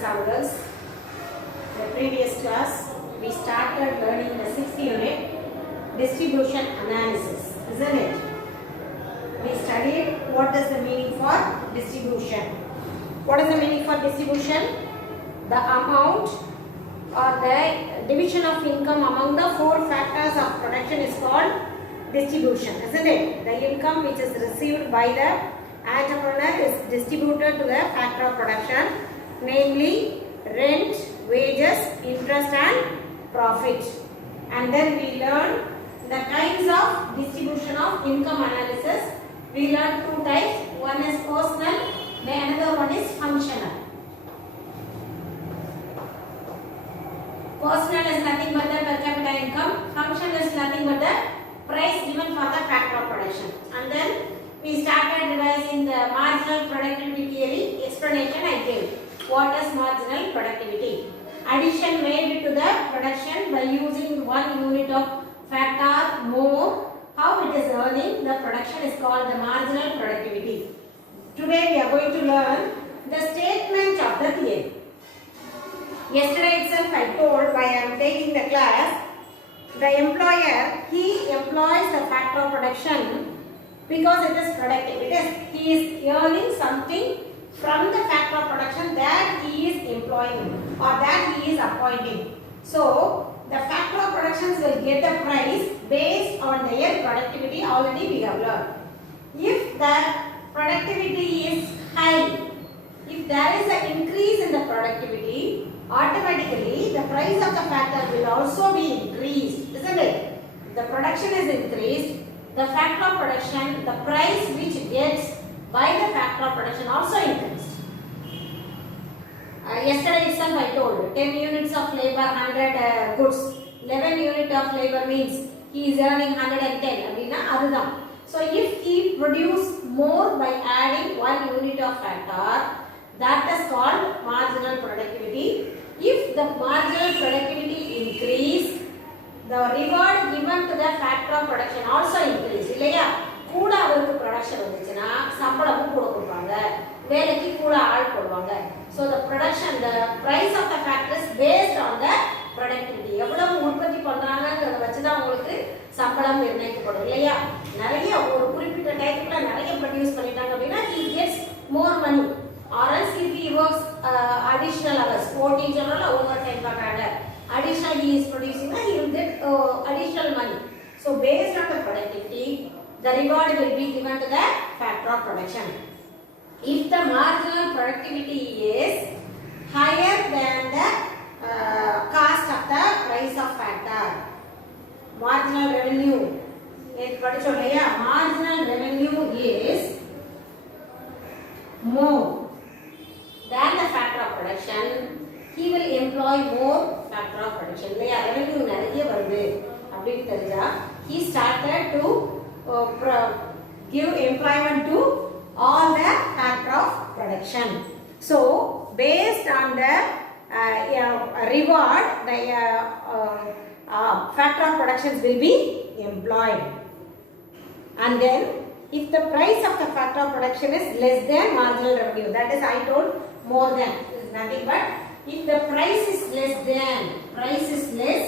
Girls. The previous class we started learning the 6th unit, distribution analysis, isn't it? We studied what is the meaning for distribution. What is the meaning for distribution? The amount or the division of income among the 4 factors of production is called distribution, isn't it? The income which is received by the entrepreneur is distributed to the factor of production, namely rent, wages, interest and profit. And then we learn the kinds of distribution of income analysis. We learn 2 types. One is personal, the another one is functional. Personal is nothing but the per capita income. Functional is nothing but the price given for the factor of production. And then we started revising the marginal productivity theory. Explanation I gave. What is marginal productivity? Addition made to the production by using 1 unit of factor more. How it is earning the production is called the marginal productivity. Today we are going to learn the statement of the theory. Yesterday itself I told why I am taking the class. The employer, he employs the factor of production because it is productive. He is earning something from the factor of production that he is employing or that he is appointing. So, the factor of productions will get the price based on their productivity. Already we have learned. If the productivity is high, if there is an increase in the productivity, automatically the price of the factor will also be increased, isn't it? The production is increased, the factor of production, the price which gets by the factor of production also increased. Yesterday itself I told 10 units of labor, 100 goods. 11 units of labor means he is earning 110. So if he produce more by adding 1 unit of factor, that is called marginal productivity. If the marginal productivity increase, the reward given to the factor of production also increase. கூட அவருக்கு production வந்துச்சுனா சம்பளமும் கூட கொடுப்பாங்க, வேலைக்கு கூட ஆள் போடுவாங்க. So the production, the price of the factor is based on the productivity. எவ்வளவு உற்பத்தி பண்றாங்கங்கறத வச்சு தான் உங்களுக்கு சம்பளம் நிர்ணயிக்கப்படும் இல்லையா? நிறைய ஒரு குறிப்பிட்ட டைம்ல நிறைய ப்ரொடியூஸ் பண்ணிட்டாங்க அப்படினா he gets more money. Or else if he works additional hours, 14 general overtime பார்க்கறாங்க, additional he is producing, he will get additional money. So based on the productivity, the reward will be given to the factor of production. If the marginal productivity is higher than the cost of the price of factor, marginal revenue, marginal revenue is more than the factor of production, he will employ more factor of production. Revenue நிறைய வருது அப்படினு தெரிஞ்சா he started to give employment to all the factor of production. So based on the reward, the factor of productions will be employed. And then if the price of the factor of production is less than marginal revenue, that is I told more than is nothing but if the price is less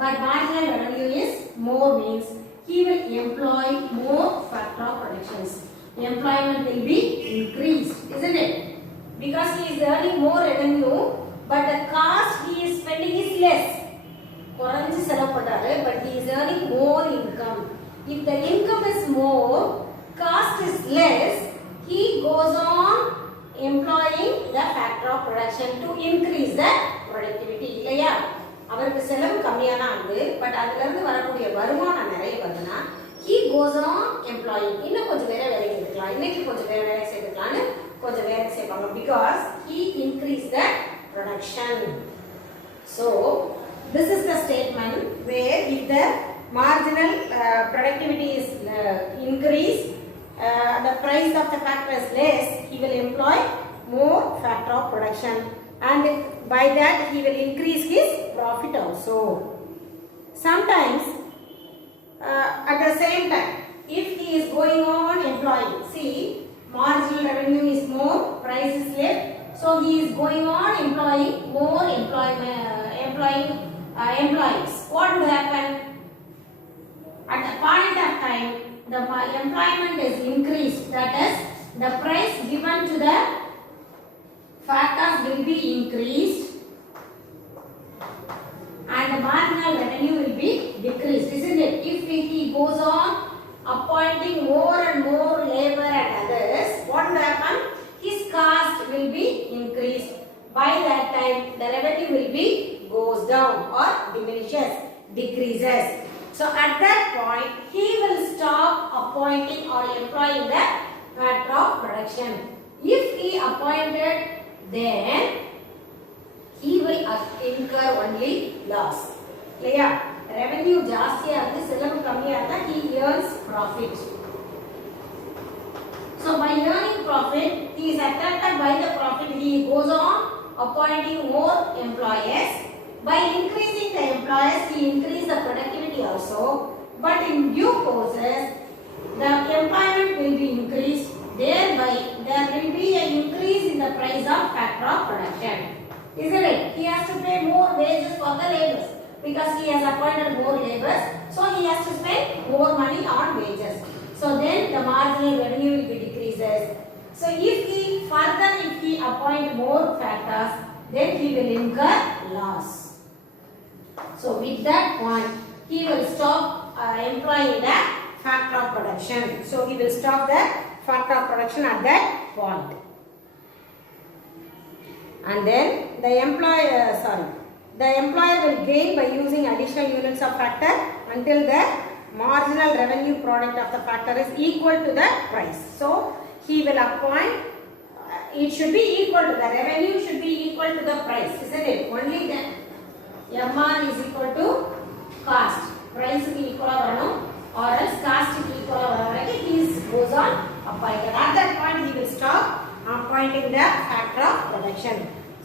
but marginal revenue is more means he will employ more factor of productions. Employment will be increased, isn't it? Because he is earning more revenue but the cost he is spending is less. குறைஞ்சு செலவு பண்றாரு but he is earning more income. If the income is more, cost is less, he goes on employing the factor of production to increase the productivity. இல்லையா? அவருக்கு செலவு கம்மியா தான் ஆகுது but அதுல இருந்து வரக்கூடிய வருமானம் நிறைய வருதுனா he goes on employing. இன்னும் கொஞ்சம் வேற வேலைக்கு எடுக்கலாம், இன்னைக்கு கொஞ்சம் வேற வேலை செய்யலாம்னு கொஞ்சம் வேலை செய்வாங்க because he increased the production. So this is the statement where if the marginal productivity is increased, the price of the factor is less, he will employ more factor of production and by that he will increase his profit also. Sometimes at the same time if he is going on employing, see marginal revenue is more, price is less, So he is going on employing more employees. What will happen? At the point of time, the employment is increased. That is, the price given to the factors will be increased, and the marginal revenue will be decreased, isn't it? If he goes on appointing more and more labor and others, what will happen? His cost will be increased. By that time, the revenue will be goes down or diminishes, decreases. So at that point, he will stop appointing or employing the factor of production. If he appointed, then he will incur only loss. Clear? Revenue ಜಾಸ್ತಿ ಆದ್ರೆ ಸೆಲವು ಕಮ್ಮಿ ಆದ್ರೆ he earns profit. So by earning profit, he is attracted by the profit. He goes on appointing more employees. By increasing the employees, he increases the productivity also. But in due courses, the employment will be increased. Thereby, there will be an increase in the price of factor of production. Isn't it? He has to pay more wages for the laborers because he has appointed more laborers. So he has to spend more money on wages. So then the marginal revenue will be decreases. So if he appoint more factors, then he will incur loss. So with that point, he will stop employing the factor of production. So he will stop the factor of production at that point. And then the employer will gain by using additional units of factor until the marginal revenue product of the factor is equal to the price. So he will appoint, it should be equal to the revenue, should be equal to the price, isn't it? Only then MR is equal to cost, price is equal or else cost is equal he goes on appointed. At that point he will stop appointing the factor of production.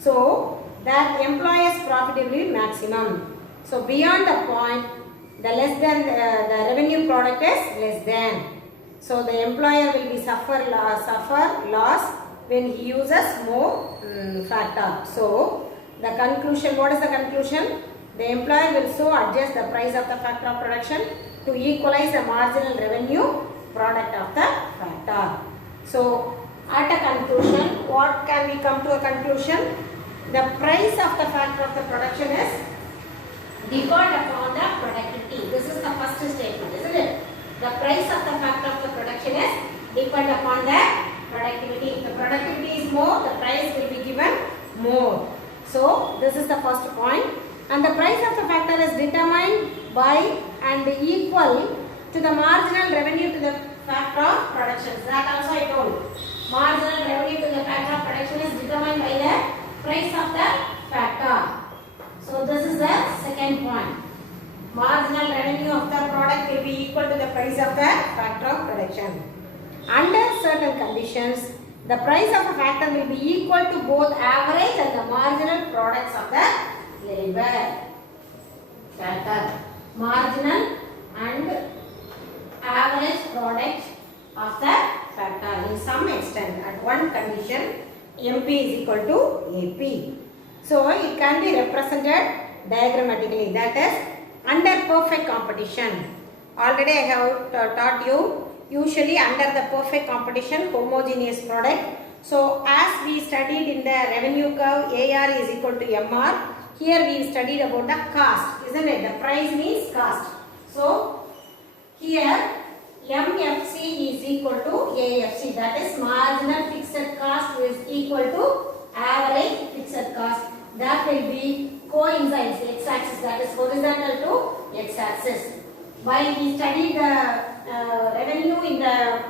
So that employer's profit will be maximum. So beyond the point, the less than the revenue product is less than. So the employer will be suffer loss when he uses more factor. So the conclusion, what is the conclusion? The employer will so adjust the price of the factor of production to equalize the marginal revenue product of the factor. So at a conclusion, what can we come to a conclusion? The price of the factor of the production is depend upon the productivity. This is the first statement, isn't it? The price of the factor of the production is depend upon the productivity. If the productivity is more, the price will be given more. So this is the first point. And the price of the factor is determined by and equal to the marginal revenue to the factor of production. That also I told. Marginal revenue to the factor of production is determined by the price of the factor. So this is the second point. Marginal revenue of the product will be equal to the price of the factor of production. Under certain conditions, the price of a factor will be equal to both average and the marginal products of the labor. Factor. Marginal and average product of the factor in some extent. At one condition, MP is equal to AP. So it can be represented diagrammatically. That is under perfect competition. Already I have taught you. Usually under the perfect competition, homogeneous product. So as we studied in the revenue curve, AR is equal to MR. Here we studied about the cost, isn't it? The price means cost. So here MFC is equal to AFC. That is marginal fixed cost is equal to average fixed cost. That will be coincides x-axis, that is horizontal to x-axis. While we studied the revenue in the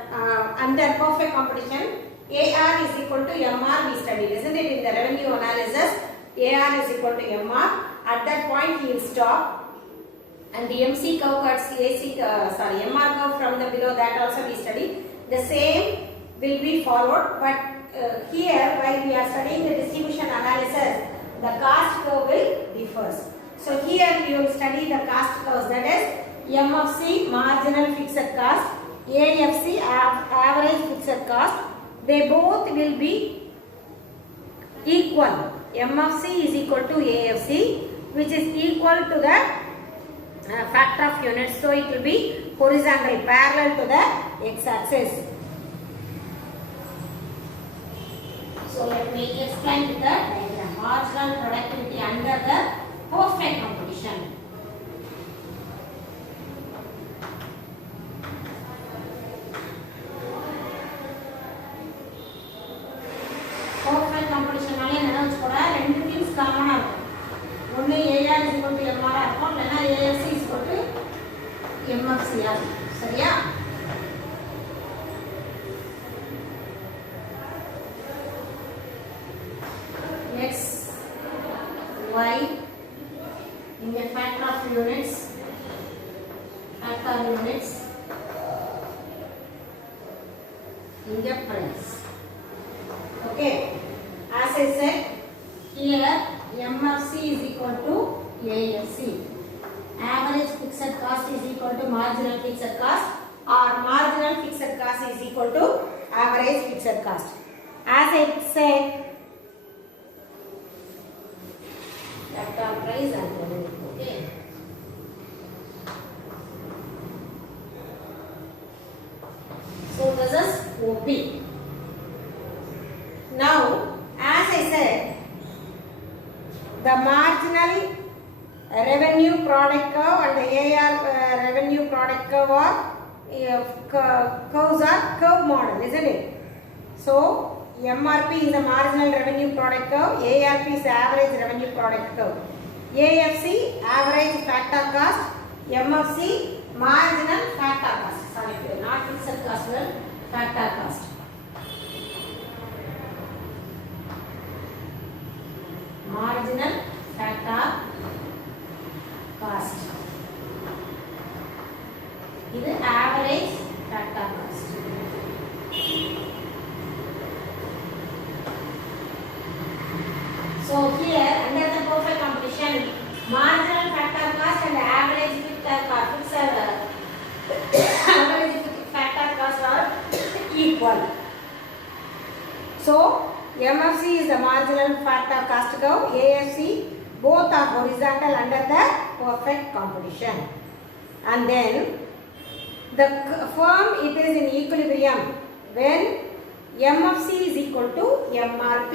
under perfect competition, AR is equal to MR we studied, isn't it? In the revenue analysis, AR is equal to MR. At that point he will stop, and the MC curve cuts MR curve from the below, that also we studied. The same will be followed, but here while we are studying the distribution analysis, the cost curve will differ. So here we will study the cost curves, that is MFC marginal fixed cost, AFC average fixed cost. They both will be equal. M of C is equal to A of C, which is equal to the factor of units. So it will be horizontal, parallel to the x-axis. So let me explain with the diagram. Marginal productivity under the perfect competition. Perfect competition நாலே என்னன்னு சொல்றா ரெண்டு things காமனா இருக்கும். ஒன்னு AR is equal to MR இருக்கும், இல்லனா AFC is equal to MFC சரியா? X, Y, இங்க factor of units, இங்க price. Okay, as I said, here MFC is equal to AFC. Average fixed cost is equal to marginal fixed cost, or marginal fixed cost is equal to average fixed cost. As I said, factor price and volume. Okay. So this is OP. Now, as I said, the marginal revenue product curve and the AR revenue product curve are curves are curve model, isn't it? So MRP is the marginal revenue product curve, ARP is the average revenue product curve, AFC average factor cost, MFC marginal factor cost. Sorry, not fixed cost, but factor cost. Marginal factor cost. This is average factor cost. So here under the perfect competition, marginal factor cost and average average factor cost are equal. So MFC is the marginal factor cost curve, AFC both are horizontal under the perfect competition. And then the firm it is in equilibrium when MFC is equal to MRP.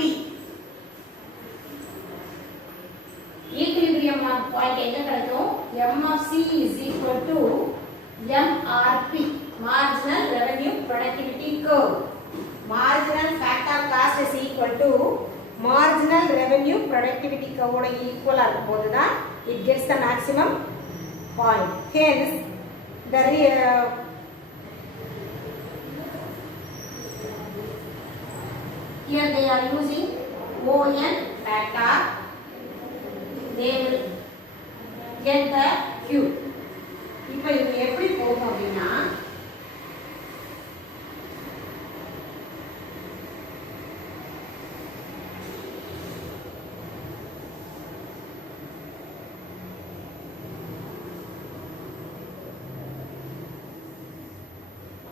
Equilibrium point எங்க கிடைக்கும்? MFC is equal to MRP, marginal revenue productivity curve. Marginal factor cost is equal to marginal revenue productivity curve ஓட ஈக்குவலா இருக்கும்போதுதான் it gets the maximum point. Hence the here they are using ON factor, they will get the Q. இப்போ இது எப்படி போகும் அப்படின்னா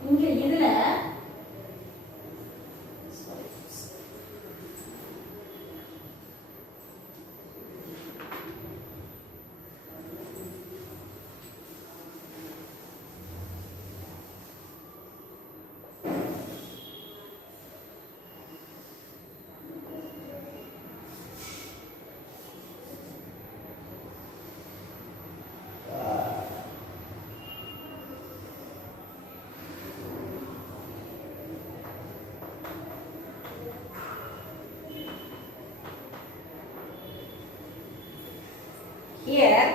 இங்க இதுல here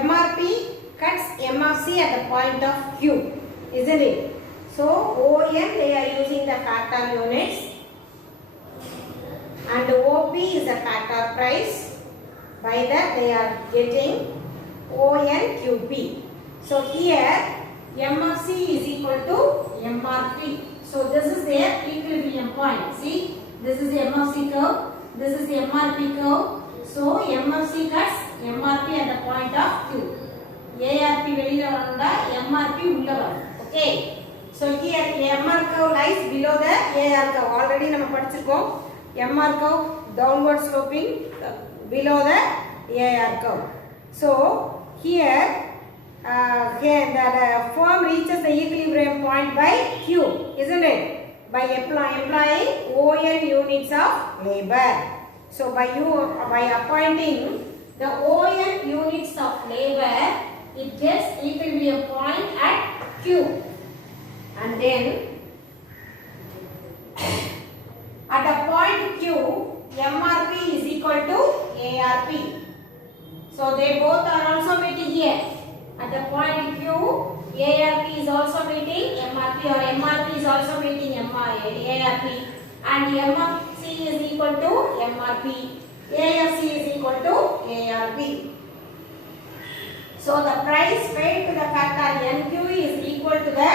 MRP cuts MFC at the point of Q, isn't it? So ON they are using the factor units and OP is the factor price. By that they are getting ONQP. So here MFC is equal to MRP. So this is their equilibrium point. See, this is the MFC curve, this is the MRP curve. So MFC cuts MRP at the point of Q. ARP வெளியில வரணும்டா MRP உள்ள வரும். Okay. So here MR curve lies below the AR curve. Already நம்ம படிச்சிருக்கோம். MR curve downward sloping below the AR curve. So here the firm reaches the equilibrium point by Q, isn't it? By employing ON units of labor. So by appointing the ON units of labor, it gets equilibrium point at Q. And then at the point Q, MRP is equal to ARP. So they both are also meeting here. At the point Q, ARP is also meeting MRP, or MRP is also meeting ARP, and MFC is equal to MRP. AFC is equal to ARP. So the price paid to the factor NQ is equal to the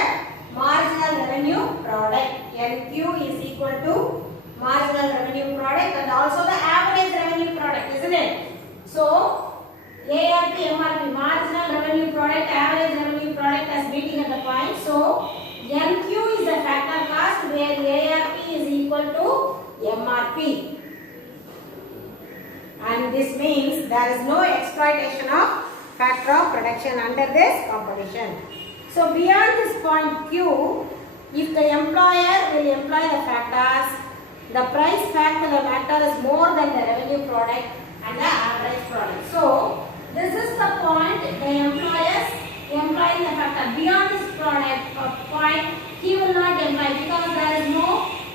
marginal revenue product. NQ is equal to marginal revenue product and also the average revenue product, isn't it? So ARP, MRP, marginal revenue product, average revenue product as meeting at the point. So NQ is the factor cost where ARP is equal to MRP. And this means there is no exploitation of factor of production under this competition. So beyond this point Q, if the employer will employ the factors, the price factor of the factor is more than the revenue product and the average product. So this is the point the employers employing the factor. Beyond this point, he will not employ because there is no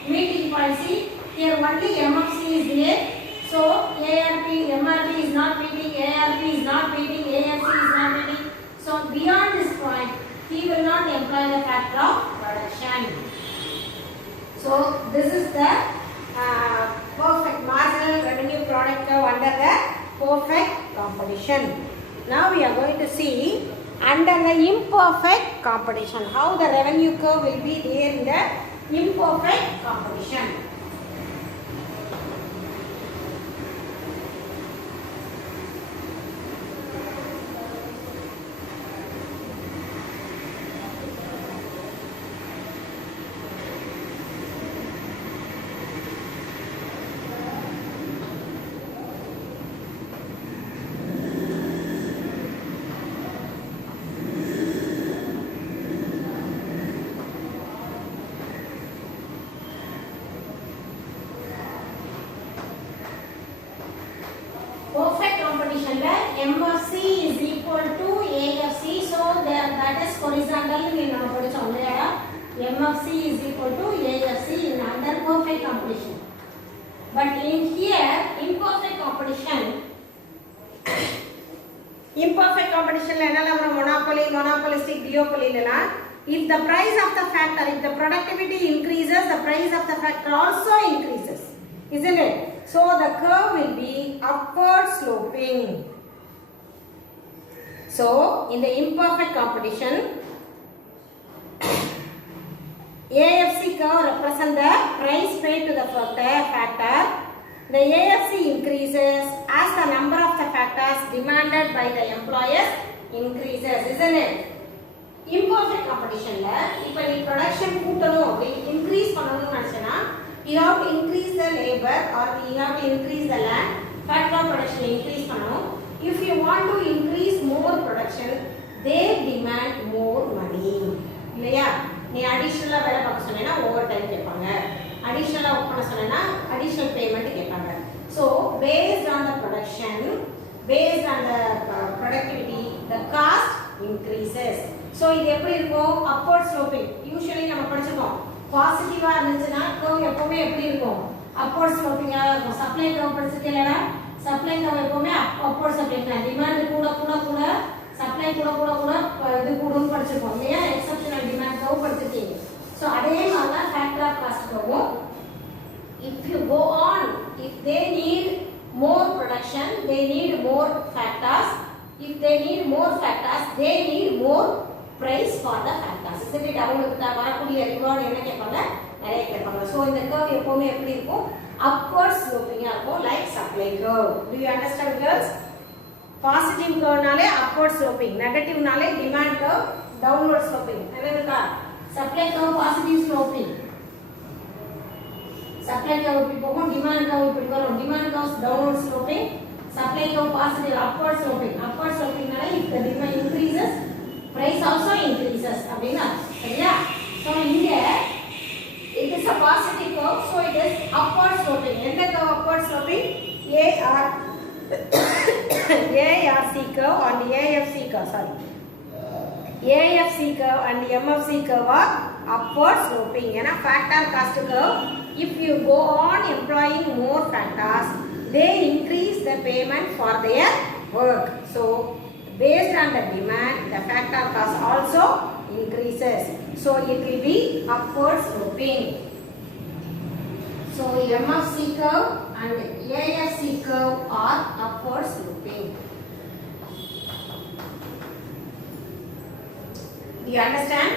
meeting point. See, here only MFC is there. So ARP, MRP is not meeting, ARP is not meeting, AFC is not meeting. So beyond this point, he will not employ the factor of production. So this is the perfect marginal revenue product curve under the perfect competition. Now we are going to see under the imperfect competition how the revenue curve will be there in the imperfect competition. MFC is equal to AFC, so that is horizontal in MFC is equal to AFC in under perfect competition. But in here, imperfect competition monopolistic duopoly if the price of the factor, if the productivity increases, the price of the factor also increases, isn't it? So the curve will be upward sloping. So in the imperfect competition, AFC curve represents the price paid to the factor. The AFC increases as the number of the factors demanded by the employers increases, isn't it? Imperfect competition la ipo ni production கூட்டணும் increase பண்ணனும்னு நினைச்சனா you have to increase the labor or you have to increase the land, factor of production increase பண்ணனும். If you want to increase more production, they demand more money. இல்லையா? நீ additional வேலை பார்க்க சொன்னேனா over time கேட்பாங்க. additional work பண்ண சொன்னேனா additional payment கேட்பாங்க. So based on the production, based on the productivity, the cost increases. So இது எப்படி இருக்கும்? Upward sloping. Usually நம்ம படிச்சிருக்கோம். பாசிட்டிவா இருந்துச்சுனா curve எப்பவுமே எப்படி இருக்கும்? Upward sloping ஆ இருக்கும். Supply curve படிச்சிருக்கீங்களா? Supply curve எப்பவுமே upward sloping. Demand கூட supply கூட இது கூடுன்னு படிச்சிருக்கோம். இல்லையா? Exceptional demand curve படிச்சிருக்கீங்க. So அதே மாதிரி தான் factor of cost curve. If you go on, if they need more production, they need more factors. If they need more factors, they need more price for the factors. Isn't it? அவங்களுக்கு வரக்கூடிய reward என்ன கேட்பாங்க? நிறைய கேட்பாங்க. So இந்த curve எப்பவுமே எப்படி இருக்கும்? Upward sloping இருக்கும், like supply curve. Do you understand, girls? Positive curve நாலே upward sloping, negative நாலே demand curve downward sloping. என்ன இருக்கா? supply curve positive sloping. Supply curve இப்படி போகும், demand curve இப்படி வரும். Demand curve downward sloping, supply curve positive upward sloping. Upward sloping நால if the demand increases, price also increases. அப்படினா சரியா? So இங்க it is a positive curve, so it is upward sloping. எந்த curve upward sloping? ARC curve and AFC curve, sorry. AFC curve and MFC curve are upward sloping. ஏனா factor cost curve, if you go on employing more factors, they increase the payment for their work. So based on the demand, the factor cost also increases. So it will be upward sloping. So MFC curve and AFC curve are upward sloping. Do you understand?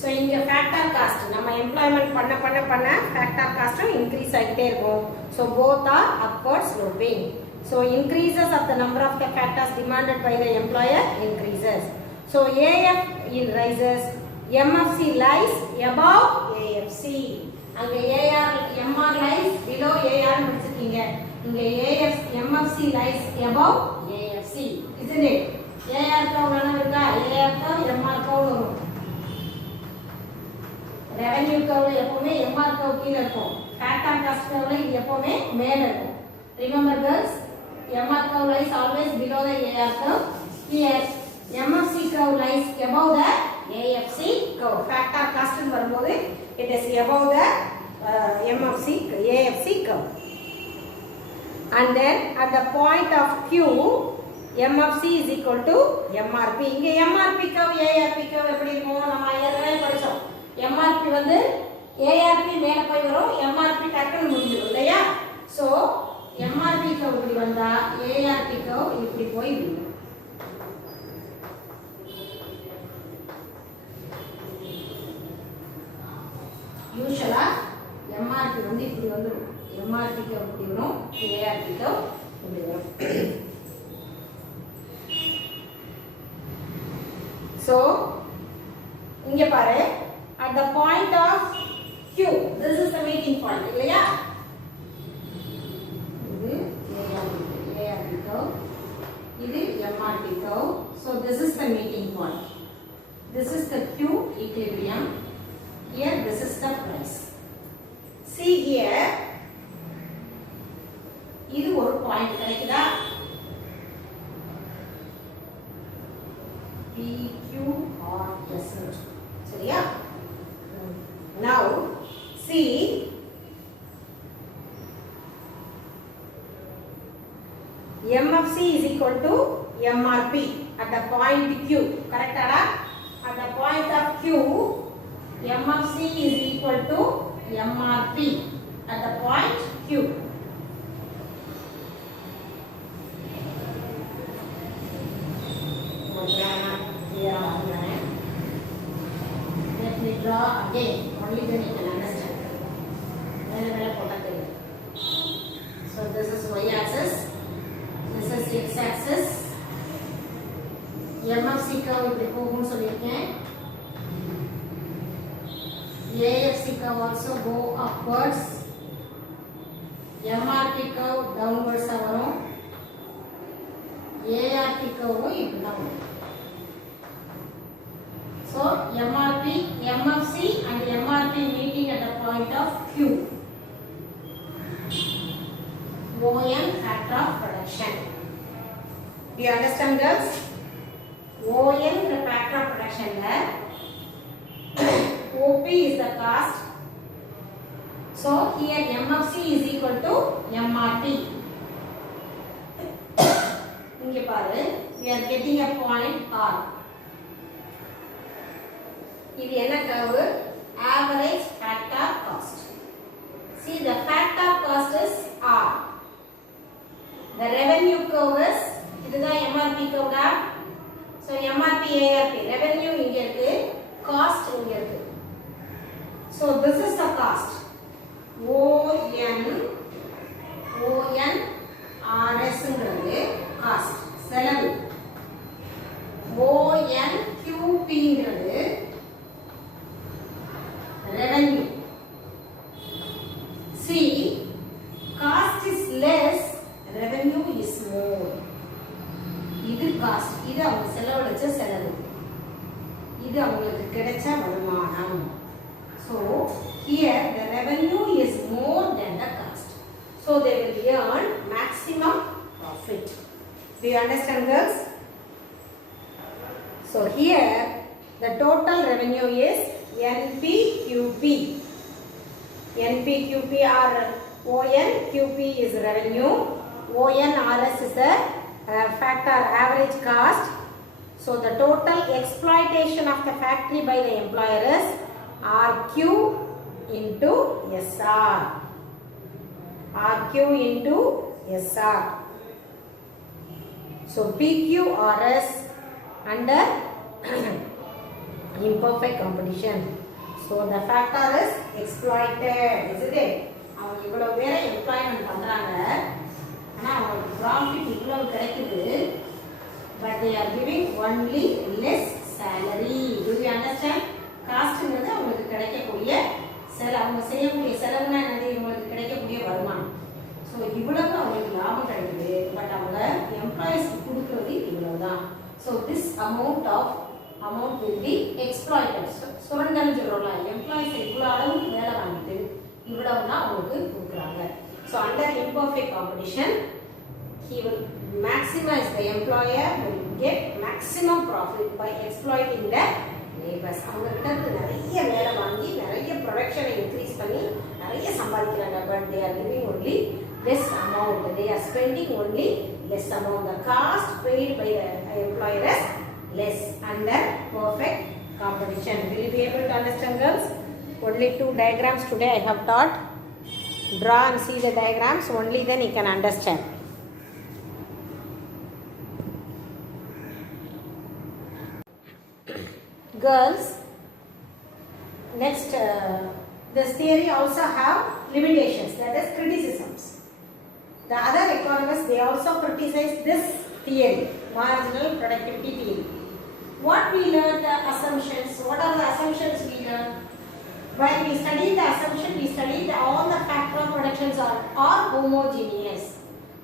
So inga factor cost நம்ம employment பண்ண factor cost increase ஆயிட்டே இருக்கும். So both are upward sloping. So increases of the number of the factors demanded by the employer increases. So AF rises, MFC lies above AFC. அங்க AR MR lies below AR னு படிச்சிருக்கீங்க. இங்க AF MFC lies above AFC, isn't it? AR curve என்ன இருக்கா? AR curve MR curve வரும். Revenue curve எப்பவுமே MR curve கீழ இருக்கும். factor cost curve இது எப்பவுமே மேல இருக்கும். Remember girls, MR curve lies always below the AR curve. Here MFC curve lies above the AFC curve. Factor cost னு வரும்போது it is above the AFC curve. And then at the point of Q, MFC is equal to MRP. இங்க MRP curve ARP curve எப்படி இருக்கும்? நம்ம ஏற்கனவே படிச்சோம். MRP வந்து ARP மேல போய் வரும், MRP டக்குன்னு முடிஞ்சிடும் இல்லையா? So MRP curve இப்படி வந்தா ARP curve இப்படி போய் விடும். யூசுவலா MRP வந்து இப்படி வந்துடும். MRP curve இப்படி வரும், ARP curve இப்படி வரும். So இங்க பாரு, at the point of Q, this is the meeting point இல்லையா? இது ARP curve, இது MRP curve. So this is the meeting point. This is the Q equilibrium. Here this is the price. See here, இது ஒரு point கிடைக்குதா? PQR result. சரியா? Now see, MFC is equal to MRP at the point Q. Correct ada? At the point of Q, MFC is equal to MRP at the point Q. Let me draw again, only then you can understand. So this is y axis, this is x axis. MFC curve இப்படி போகும்னு சொல்லியிருக்கேன். AFC curve also go upwards. MRP curve downwards வரும். ARP curve இப்படி தான் வரும். So MRP, MFC and MRP meeting at the point of Q. OM factor of production. Do you understand girls? OM the factor of production there. OP is the cost. So here MFC is equal to MRP. இங்க பாரு, we are getting a point R. இது என்ன curve? Average factor cost. See, the factor cost is R. The revenue curve is, இதுதான் MRP curve da. So MRP ARP, revenue இங்க இருக்கு, cost இங்க இருக்கு. So this is the cost. ONRS ங்கிறது cost, செலவு. ONQP ங்கிறது இது அவங்களுக்கு கிடைச்ச வருமானம். So here the revenue is more than the cost. So they will earn maximum profit. Do you understand, girls? So here the total revenue is NPQP. NPQP or ONQP is revenue. ONRS is the factor average cost. So the total exploitation of the factory by the employer is RQ into SR. RQ into SR. So PQRS under imperfect competition. So the factor is exploited, isn't it? அவங்க இவ்வளவு பேரை employment பண்றாங்க, ஆனா அவங்களுக்கு profit இவ்வளவு கிடைக்குது, but they are giving only less salary. Do you understand? காஸ்ட்ங்கிறது அவங்களுக்கு கிடைக்கக்கூடிய அவங்க செய்யக்கூடிய செலவுனா என்னது, இவங்களுக்கு கிடைக்கக்கூடிய வருமானம். ஸோ இவ்வளவு அவங்களுக்கு லாபம் கிடைக்குது, பட் அவங்க எம்ப்ளாயிஸ்க்கு கொடுக்கறது இவ்வளவுதான். So this amount will be exploited. சுரண்டல் சொல்றோம்ல, எம்ப்ளாயிஸ் இவ்வளவு அளவுக்கு வேலை வாங்கிட்டு இவ்வளவுதான் அவங்களுக்கு கொடுக்குறாங்க. So under imperfect competition he will maximize, the employer will get maximum profit by exploiting the laborers. அவங்க கிட்ட நிறைய வேலை வாங்கி நிறைய ப்ரொடக்ஷனை இன்க்ரீஸ் பண்ணி நிறைய சம்பாதிக்கிறாங்க, but they are giving only less amount. They are spending only less amount. The cost paid by the employer is less under perfect competition. Will you be able to understand, girls? Only 2 diagrams today I have taught. Draw and see the diagrams, only then you can understand. Girls, next this theory also have limitations, that is criticisms. The other economists, they also criticize this theory, marginal productivity theory. What we learned, the assumptions. What are the assumptions we learned? While we studied the assumption, we studied all the factor of productions are homogeneous.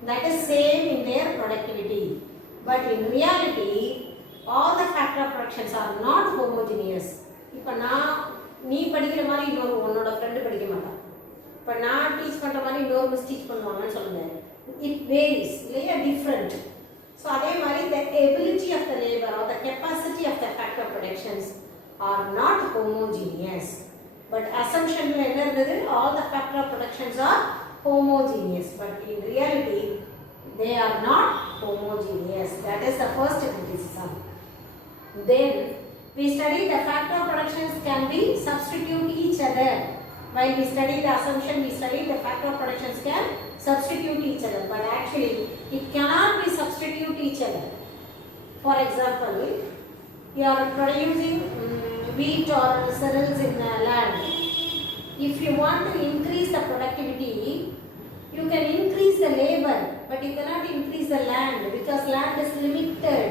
That is same in their productivity. But in reality, all the factor of productions are not homogeneous. இப்போ நீ படிக்கிற மாதிரி இன்னொரு உன்னோட friend படிக்க மாட்டான். இப்போ நான் டீச் பண்ணுற மாதிரி இன்னொரு மிஸ் டீச் பண்ணுவாங்கன்னு சொல்லுங்க. It varies, இல்லையா, டிஃப்ரெண்ட். So அதே மாதிரி the ability of the labor or the capacity of the factor productions are not homogeneous. But assumption என்ன இருந்தது, all the factor productions are homogeneous, but in reality they are not homogeneous. That is the first criticism. Then we study the factor productions can be substitute each other. While we study the assumption, we study the factor productions can substitute each other, but actually it cannot be substitute each other. For example, you are producing wheat or cereals in land. If you want to increase the productivity, you can increase the labor, but you cannot increase the land because land is limited.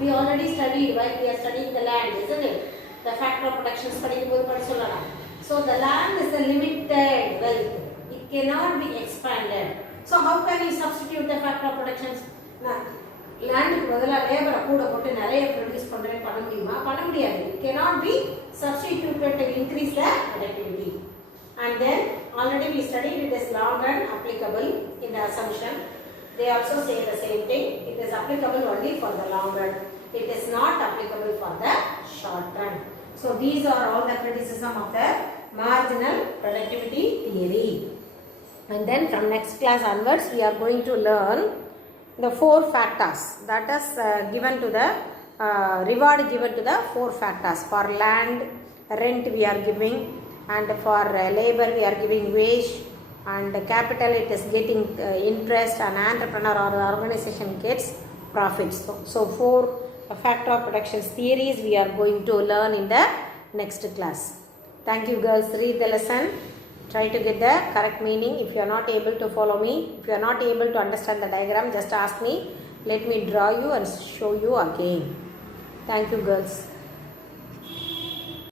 We already studied while we are studying the land, isn't it? The factor of productions படிக்கும்போது படிச்சோம்ல. So the land is a limited wealth. It cannot be expanded. So how can you substitute the factor of productions? லேண்டுக்கு பதிலாக லேபரை கூட போட்டு நிறைய produce பண்ணுறேன்னு பண்ண முடியுமா? பண்ண முடியாது. It cannot be substituted to increase the productivity. And then already we studied it is long run applicable in the assumption. They also say the same thing. It is applicable only for the long run. It is not applicable for the short run. So these are all the criticism of the marginal productivity theory. And then from next class onwards we are going to learn the 4 factors, that is given to the reward given to the 4 factors. For land, rent we are giving, and for labor we are giving wage, and capital it is getting interest, and entrepreneur or organization gets profits. So 4 factor of productions theories we are going to learn in the next class. Thank you, girls. Read the lesson. Try to get the correct meaning. If you are not able to follow me, if you are not able to understand the diagram, just ask me. Let me draw you and show you again. Thank you, girls.